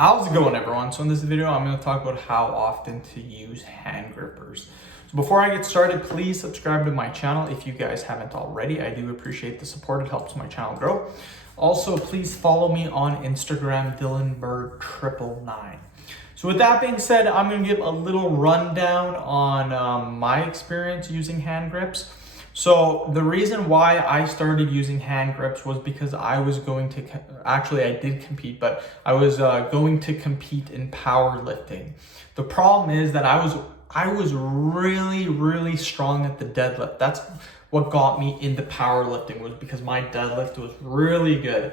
How's it going, everyone? So in this video, I'm going to talk about how often to use hand grippers. So before I get started, please subscribe to my channel if you guys haven't already. I do appreciate the support. It helps my channel grow. Also, please follow me on Instagram, DylanBerg999. So with that being said, I'm going to give a little rundown on my experience using hand grips. So the reason why I started using hand grips was because I was going to, actually I did compete, but I was going to compete in powerlifting. The problem is that I was really strong at the deadlift. That's what got me into powerlifting, was because my deadlift was really good.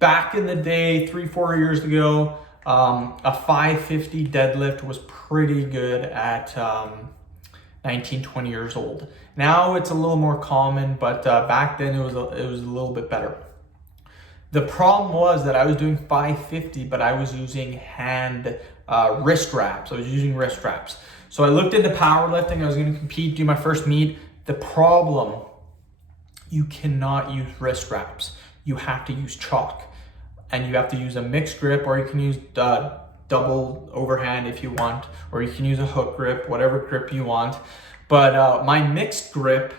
Back in the day, 3-4 years ago, a 550 deadlift was pretty good at 19-20 years old. Now it's a little more common, but back then it was a little bit better. The problem was that I was doing 550, but I was using hand wrist wraps. I was using wrist wraps. So I looked into powerlifting. I was going to compete, do my first meet. The problem, you cannot use wrist wraps. You have to use chalk, and you have to use a mixed grip, or you can use double overhand if you want, or you can use a hook grip, whatever grip you want. But my mixed grip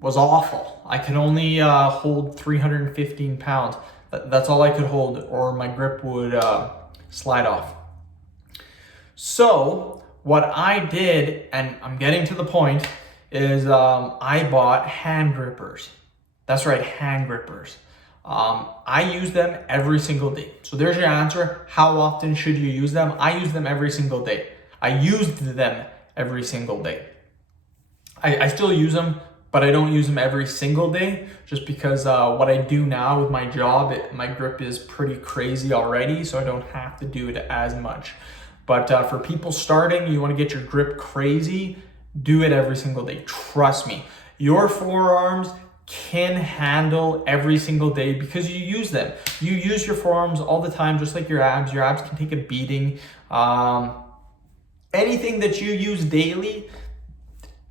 was awful. I could only hold 315 pounds. That's all I could hold, or my grip would slide off. So what I did, and I'm getting to the point, is I bought hand grippers. That's right, hand grippers. I use them every single day. So there's your answer. How often should you use them? I use them every single day. I used them every single day. I still use them, but I don't use them every single day, just because what I do now with my job, my grip is pretty crazy already, so I don't have to do it as much. But for people starting, you want to get your grip crazy, do it every single day. Trust me, your forearms can handle every single day because you use them. You use your forearms all the time, just like your abs. Your abs can take a beating. Anything that you use daily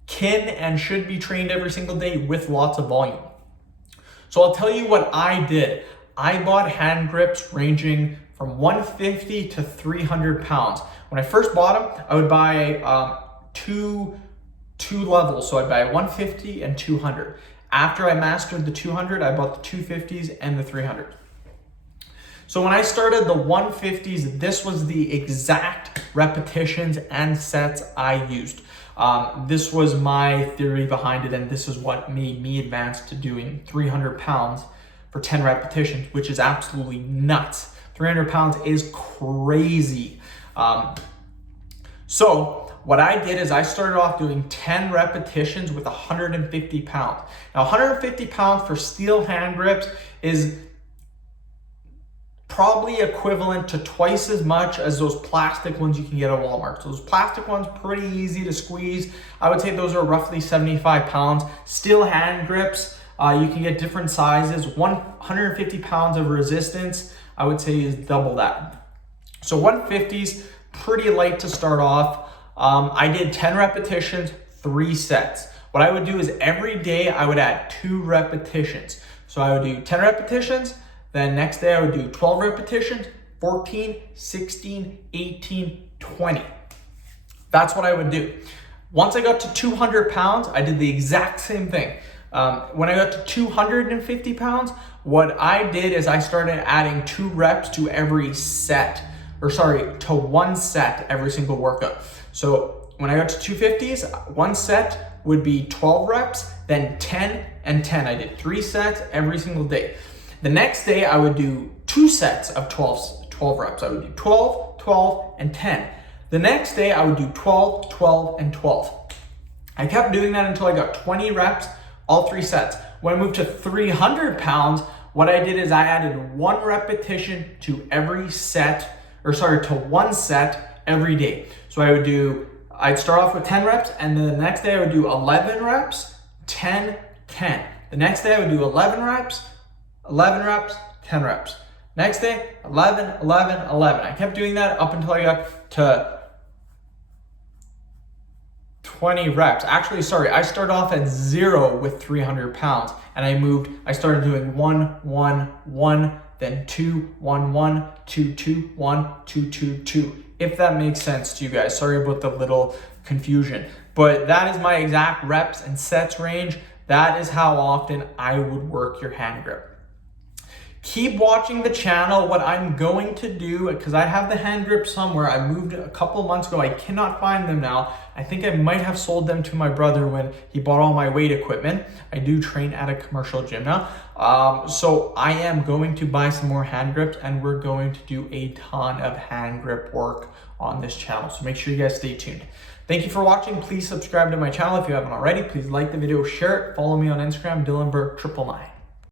can and should be trained every single day with lots of volume. So I'll tell you what I did. I bought hand grips ranging from 150 to 300 pounds. When I first bought them, I would buy two levels. So I'd buy 150 and 200. After I mastered the 200, I bought the 250s and the 300. So when I started the 150s, this was the exact repetitions and sets I used. This was my theory behind it, and this is what made me advance to doing 300 pounds for 10 repetitions, which is absolutely nuts. 300 pounds is crazy. So what I did is I started off doing 10 repetitions with 150 pounds. Now 150 pounds for steel hand grips is probably equivalent to twice as much as those plastic ones you can get at Walmart. So those plastic ones, pretty easy to squeeze. I would say those are roughly 75 pounds. Steel hand grips, you can get different sizes. 150 pounds of resistance, I would say, is double that. So 150s, pretty light to start off. I did 10 repetitions, 3 sets. What I would do is every day I would add 2 repetitions. So I would do 10 repetitions, then next day I would do 12 repetitions, 14, 16, 18, 20. That's what I would do. Once I got to 200 pounds, I did the exact same thing. When I got to 250 pounds, what I did is I started adding 2 reps to every set, to 1 set every single workout. So when I got to 250s, 1 set would be 12 reps, then 10 and 10. I did 3 sets every single day. The next day I would do 2 sets of 12 reps. I would do 12, 12, and 10. The next day I would do 12, 12, and 12. I kept doing that until I got 20 reps, all 3 sets. When I moved to 300 pounds, what I did is I added 1 repetition to every set, to 1 set every day. So I'd start off with 10 reps, and then the next day I would do 11 reps, 10, 10. The next day I would do 11 reps, 10 reps. Next day, 11, 11, 11. I kept doing that up until I got to 20 reps. Actually, I started off at 0 with 300 pounds, and I started doing 1, 1, 1, then 2, 1, 1, 2, 2, 1, 2, 2, 2. If that makes sense to you guys. Sorry about the little confusion. But that is my exact reps and sets range. That is how often I would work your hand grip. Keep watching the channel. What I'm going to do, because I have the hand grip somewhere, I moved a couple months ago, I cannot find them now. I think I might have sold them to my brother when he bought all my weight equipment. I do train at a commercial gym now. So I am going to buy some more hand grips, and we're going to do a ton of hand grip work on this channel. So make sure you guys stay tuned. Thank you for watching. Please subscribe to my channel if you haven't already. Please like the video, share it, follow me on Instagram, Dylan Burke 999.